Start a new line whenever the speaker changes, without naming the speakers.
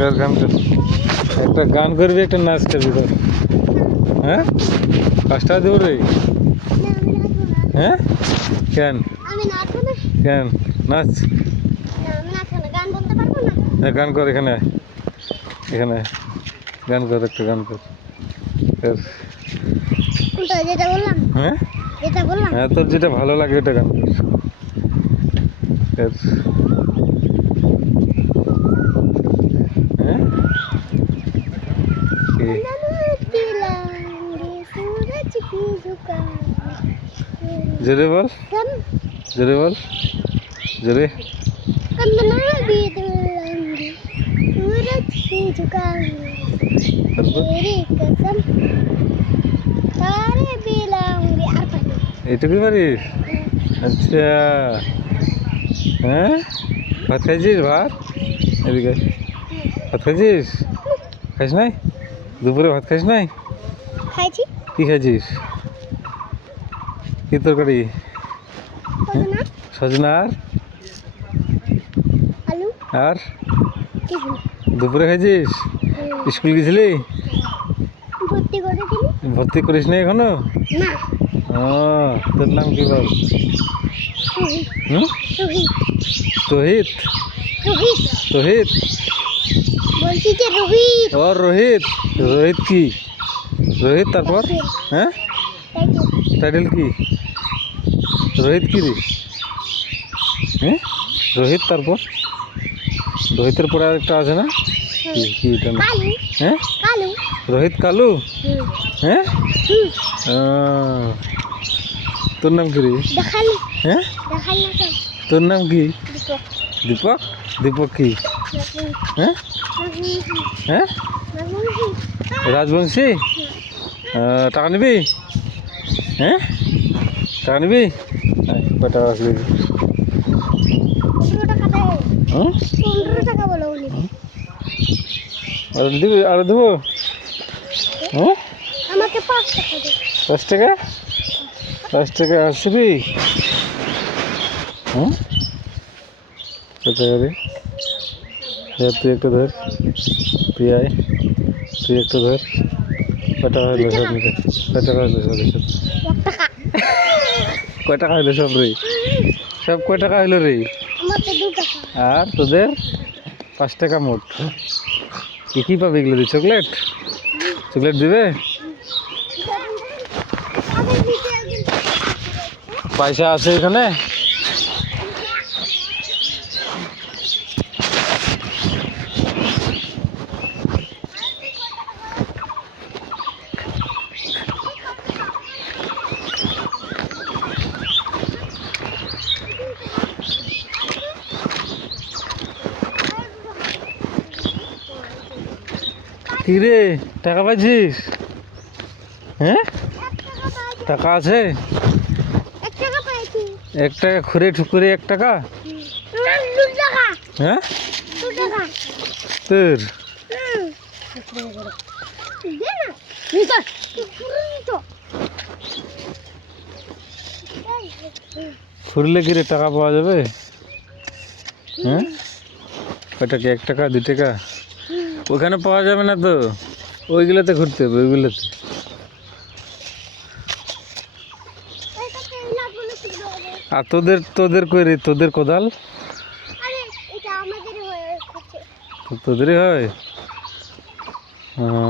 গান একটা গান করবি একটা নাচ করবি কর হ্যাঁ? পাঁচটা দেবো রে। হ্যাঁ? কেন?
আমি নাচবো না।
কেন নাচ
না, আমি নাচবো না গান বলতে পারব না?
হ্যাঁ, গান কর এখানে। আয়। এখানে। আয়। গান কর একটা গান কর। হ্যাঁ? হ্যাঁ তোর যেটা ভালো লাগে ওটা গান কর।
লাগে
জোরে বল। জোরে বল। জোরে। এটুকু পারিস আচ্ছা। হ্যাঁ? ভাত খাইছিস, ভাত? এদিকে ভাত খাইছিস? খাইস নাই? দুপুরে ভাত খাইস নাই?
খাইছি।
কি খাইছিস? কি তরকারি? সজনা। আর?
আলু।
আর? দুপুরে খাইছিস? স্কুল গেছিলি?
ভর্তি
করিস নাই এখনও? তোর নাম কি বল? তোহিত তোহিত
বলছি যে রোহিত।
ও রোহিত? রোহিত কি? রোহিত তারপর? হ্যাঁ? টাইটেল কি? রোহিত কি রে? হ্যাঁ? রোহিত তারপর? রোহিতের পরে আরেকটা আছে না? কি কি এটা না? হ্যাঁ?
কালু।
রোহিত কালু? হ্যাঁ? তোর নাম কি রে? হ্যাঁ? তোর নাম কি?
দীপক?
দীপক কি? হ্যাঁ? হ্যাঁ? রাজবংশী? টাকা নিবি? হ্যাঁ? টাকা নিবি? টাকা আসবে
উনি।
আর দিবি আর দেবো? হ্যাঁ?
আমাকে পাঁচ টাকা দে।
পাঁচ টাকা? পাঁচ টাকা আসবি হুম কত টাকা এবার তুই একটা ধর। তুই আয় তুই একটা ধর। কয় টাকা হইল সব মিলে? কয় টাকা হইল সব এসব? কয় টাকা হইল সব রে? সব কয় টাকা হইল রে আর তোদের? পাঁচ টাকা মোট। কি কী পাবে এগুলো চকলেট? চকলেট দিবে? পয়সা আছে এখানে? কি রে টাকা পাইছিস? হ্যাঁ? টাকা আছে?
এক টাকা
খুঁড়ে ঠুকুরে এক টাকা? হ্যাঁ? তোর? খুঁড়লে কি রে টাকা পাওয়া যাবে? হ্যাঁ? ওটা কি এক টাকা দু টাকা? ওখানে পাওয়া যাবে না তো। ওইগুলোতে ঘুরতে হবে ওইগুলোতে। আর তোদের তোদের করে তোদের কোদাল? তোদেরই হয়? হ্যাঁ